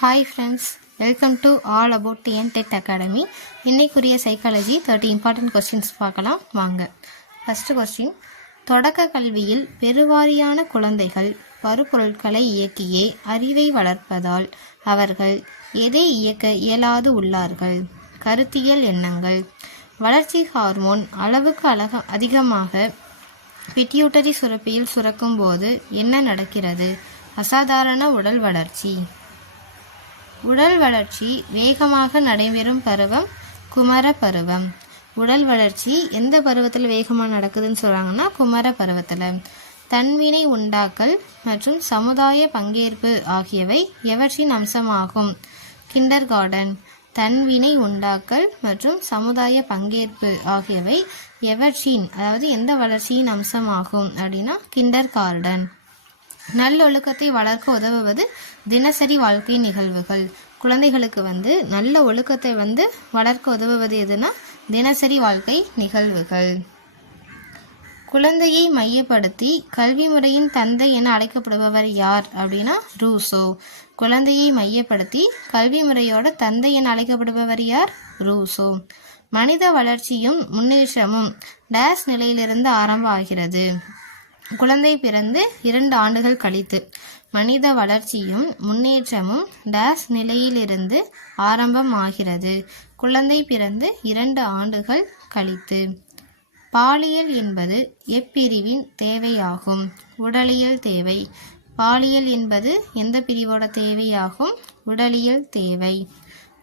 Hi friends, welcome to All About TN Tech Academy. இன்னைக்குரிய psychology 30 important questions பார்க்கலாம் வாங்க. First question, தொடக்க கல்வியில் பெருவாரியான குழந்தைகள் பருப்பொருட்களை இயக்கியே அறிவை வளர்ப்பதால் அவர்கள் எதை இயக்க இயலாது உள்ளார்கள்? கருத்தியல் எண்ணங்கள். வளர்ச்சி ஹார்மோன் அளவுக்கு அதிகமாக பிட்யூட்டரி சுரப்பியில் சுரக்கும் போது என்ன நடக்கிறது? அசாதாரண உடல் வளர்ச்சி. உடல் வளர்ச்சி வேகமாக நடைபெறும் பருவம் குமர பருவம். உடல் வளர்ச்சி எந்த பருவத்தில் வேகமாக நடக்குதுன்னு சொல்கிறாங்கன்னா குமர பருவத்தில். தன்வினை உண்டாக்கல் மற்றும் சமுதாய பங்கேற்பு ஆகியவை எவற்றின் அம்சமாகும்? Kindergarten. தன்வினை உண்டாக்கல் மற்றும் சமுதாய பங்கேற்பு ஆகியவை எவற்றின், அதாவது எந்த வளர்ச்சியின் அம்சமாகும் அப்படின்னா கிண்டர் கார்டன். நல்லொழுக்கத்தை வளர்க்க உதவுவது தினசரி வாழ்க்கை நிகழ்வுகள். குழந்தைகளுக்கு நல்ல ஒழுக்கத்தை வளர்க்க உதவுவது எதுனா தினசரி வாழ்க்கை நிகழ்வுகள். குழந்தையை மையப்படுத்தி கல்வி முறையின் தந்தை என அழைக்கப்படுபவர் யார் அப்படின்னா ரூசோ. குழந்தையை மையப்படுத்தி கல்வி முறையோட தந்தை என அழைக்கப்படுபவர் யார்? ரூசோ. மனித வளர்ச்சியும் முன்னேற்றமும் டேஸ் நிலையிலிருந்து ஆரம்பம் ஆகிறது. குழந்தை பிறந்து 2 ஆண்டுகள் கழித்து. மனித வளர்ச்சியும் முன்னேற்றமும் டேஸ் நிலையிலிருந்து ஆரம்பம் ஆகிறது. குழந்தை பிறந்து 2 ஆண்டுகள் கழித்து. பாலியல் என்பது எப்பிரிவின் தேவையாகும்? உடலியல் தேவை. பாலியல் என்பது எந்த பிரிவோட தேவையாகும்? உடலியல் தேவை.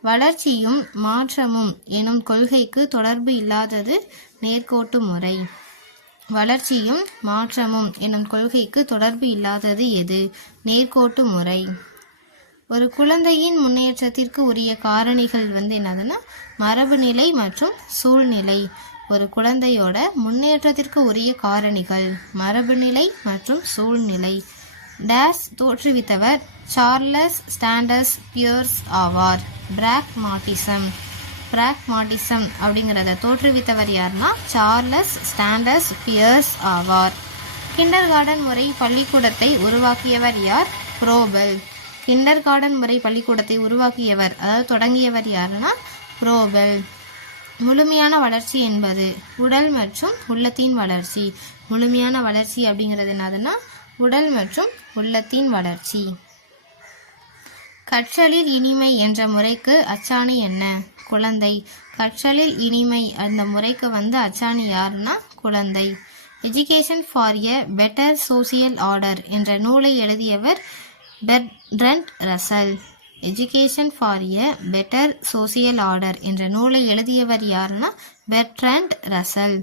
வளர்ச்சியும் மாற்றமும் எனும் கொள்கைக்கு தொடர்பு இல்லாதது நேர்கோட்டு முறை. வளர்ச்சியும் மாற்றமும் எனும் கொள்கைக்கு தொடர்பு இல்லாதது எது? நேர்கோட்டு முறை. ஒரு குழந்தையின் முன்னேற்றத்திற்கு உரிய காரணிகள் என்னதுன்னா மரபு நிலை மற்றும் சூழ்நிலை. ஒரு குழந்தையோட முன்னேற்றத்திற்கு உரிய காரணிகள் மரபு நிலை மற்றும் சூழ்நிலை. டேஸ் தோற்றுவித்தவர் சார்லஸ் ஸ்டாண்டர்ஸ் பியர்ஸ் ஆவார். பிராக்மாட்டிசம். பிராக்மாட்டிசம் அப்படிங்கிறத தோற்றுவித்தவர் யாருன்னா சார்லஸ் ஸ்டாண்டர்ஸ் பியர்ஸ் ஆவார். கிண்டர் கார்டன் முறை பள்ளிக்கூடத்தை உருவாக்கியவர் யார்? ப்ரோபல். கிண்டர் கார்டன் முறை பள்ளிக்கூடத்தை உருவாக்கியவர், அதாவது தொடங்கியவர் யாருன்னா ப்ரோபல். முழுமையான வளர்ச்சி என்பது உடல் மற்றும் உள்ளத்தின் வளர்ச்சி. முழுமையான வளர்ச்சி அப்படிங்கிறது என்னதுன்னா உடல் மற்றும் உள்ளத்தின் வளர்ச்சி. கற்றலில் இனிமை என்ற முறைக்கு அச்சாணி என்ன? குழந்தை. கற்றலில் இனிமை அந்த முறைக்கு அச்சாணி யாருன்னா குழந்தை. Education for a better social order என்ற நூலை எழுதியவர் Bertrand Russell. Education for a better social order என்ற நூலை எழுதியவர் யாருன்னா பெர்ட்ரண்ட் ரசல்.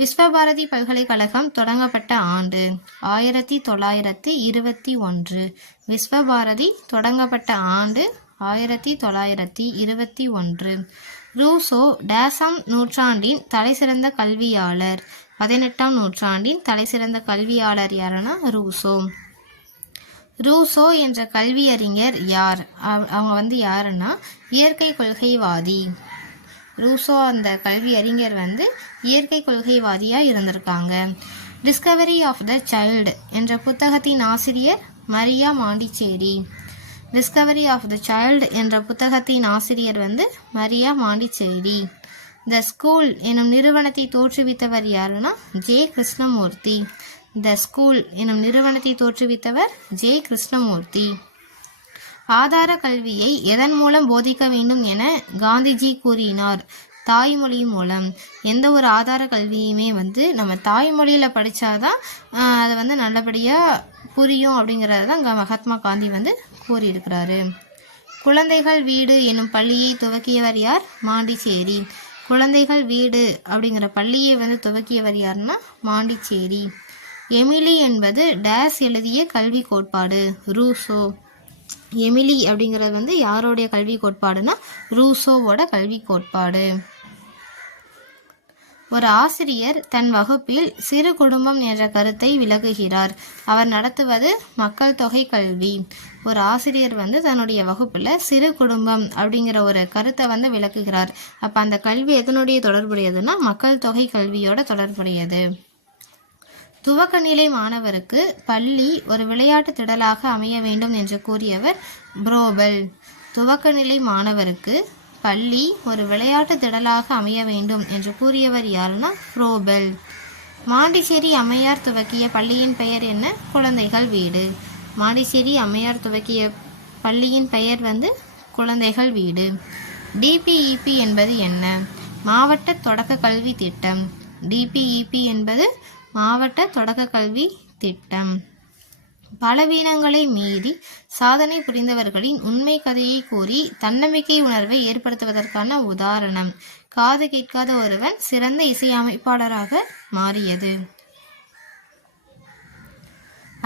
விஸ்வபாரதி பல்கலைக்கழகம் தொடங்கப்பட்ட ஆண்டு 1921. விஸ்வபாரதி தொடங்கப்பட்ட ஆண்டு 1921. ரூசோ டேசாம் நூற்றாண்டின் தலைசிறந்த கல்வியாளர். 18ஆம் நூற்றாண்டின் தலைசிறந்த கல்வியாளர் யாருன்னா ரூசோ. ரூசோ என்ற கல்வியறிஞர் யார்? அவங்க யாருன்னா இயற்கை கொள்கைவாதி. ரூசோ அந்த கல்வி அறிஞர் இயற்கை கொள்கைவாதியா இருந்திருக்காங்க. டிஸ்கவரி ஆஃப் த சைல்டு என்ற புத்தகத்தின் ஆசிரியர் Maria Montessori. Discovery of the child என்ற புத்தகத்தின் ஆசிரியர் மரியா மாண்டிச்சேரி. த ஸ்கூல் எனும் நிறுவனத்தை தோற்றுவித்தவர் யாருன்னா ஜே கிருஷ்ணமூர்த்தி. த ஸ்கூல் எனும் நிறுவனத்தை தோற்றுவித்தவர் ஜே கிருஷ்ணமூர்த்தி. ஆதார கல்வியை எதன் மூலம் போதிக்க வேண்டும் என காந்திஜி கூறினார்? தாய்மொழி மூலம். எந்த ஒரு ஆதார கல்வியுமே நம்ம தாய்மொழியில் படித்தாதான் அதை நல்லபடியாக புரியும் அப்படிங்கிறது தான் மகாத்மா காந்தி கூறியிருக்கிறாரு. குழந்தைகள் வீடு என்னும் பள்ளியை துவக்கியவர் யார்? மாண்டிச்சேரி. குழந்தைகள் வீடு அப்படிங்கிற பள்ளியை துவக்கியவர் யாருன்னா மாண்டிச்சேரி. எமிலி என்பது டேஸ் எழுதிய கல்வி கோட்பாடு? ரூசோ. எமிலி அப்படிங்கிறது யாரோடைய கல்வி கோட்பாடுனா ரூசோவோட கல்வி கோட்பாடு. ஒரு ஆசிரியர் தன் வகுப்பில் சிறு குடும்பம் என்ற கருத்தை விளக்குகிறார். அவர் நடத்துவது மக்கள் தொகை கல்வி. ஒரு ஆசிரியர் தன்னுடைய வகுப்புல சிறு குடும்பம் அப்படிங்கிற ஒரு கருத்தை விளக்குகிறார். அப்ப அந்த கல்வி எதனுடைய தொடர்புடையதுன்னா மக்கள் தொகை கல்வியோட தொடர்புடையது. துவக்க நிலை மாணவருக்கு பள்ளி ஒரு விளையாட்டு திடலாக அமைய வேண்டும் என்று கூறியவர் ப்ரோபல். துவக்கநிலை மாணவருக்கு பள்ளி ஒரு விளையாட்டு திடலாக அமைய வேண்டும் என்று கூறியவர் யாருன்னா ஃப்ரோபெல். மாண்டிச்சேரி அம்மையார் துவக்கிய பள்ளியின் பெயர் என்ன? குழந்தைகள் வீடு. மாண்டிச்சேரி அம்மையார் துவக்கிய பள்ளியின் பெயர் குழந்தைகள் வீடு. டிபிஇபி என்பது என்ன? மாவட்ட தொடக்க கல்வி திட்டம். டிபிஇபி என்பது மாவட்ட தொடக்க கல்வி திட்டம். பலவீனங்களை மீறி சாதனை புரிந்தவர்களின் உண்மை கதையை கூறி தன்னம்பிக்கை உணர்வை ஏற்படுத்துவதற்கான உதாரணம். காது கேட்காத ஒருவன் சிறந்த இசையமைப்பாளராக மாறியது.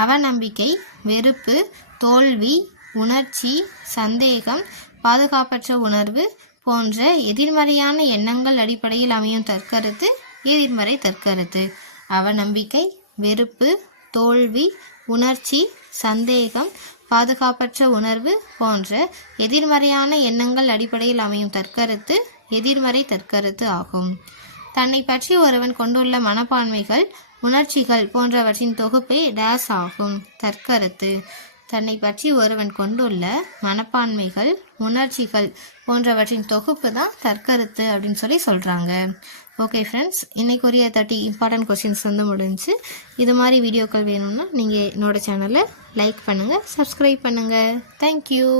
அவநம்பிக்கை, வெறுப்பு, தோல்வி, உணர்ச்சி, சந்தேகம், பாதுகாப்பற்ற உணர்வு போன்ற எதிர்மறையான எண்ணங்கள் அடிப்படையில் அமையும் தற்கருத்து எதிர்மறை தற்கருத்து. அவநம்பிக்கை, வெறுப்பு, தோல்வி, உணர்ச்சி, சந்தேகம், பாதுகாப்பற்ற உணர்வு போன்ற எதிர்மறையான எண்ணங்கள் அடிப்படையில் அமையும் தற்கருத்து எதிர்மறை தற்கருத்து ஆகும். தன்னை பற்றி ஒருவன் கொண்டுள்ள மனப்பான்மைகள், உணர்ச்சிகள் போன்றவற்றின் தொகுப்பே டேஸ் ஆகும். தற்கருத்து. தன்னை பற்றி ஒருவன் கொண்டுள்ள மனப்பான்மைகள், உணர்ச்சிகள் போன்றவற்றின் தொகுப்பு தான் தற்கருத்து அப்படின்னு சொல்கிறாங்க. ஓகே ஃப்ரெண்ட்ஸ், இன்னைக்குரிய 30 இம்பார்ட்டன்ட் கொஸ்டின்ஸ் முடிஞ்சு. இது மாதிரி வீடியோக்கள் வேணும்னா நீங்கள் என்னோட சேனலை லைக் பண்ணுங்கள், சப்ஸ்கிரைப் பண்ணுங்கள். தேங்க்யூ.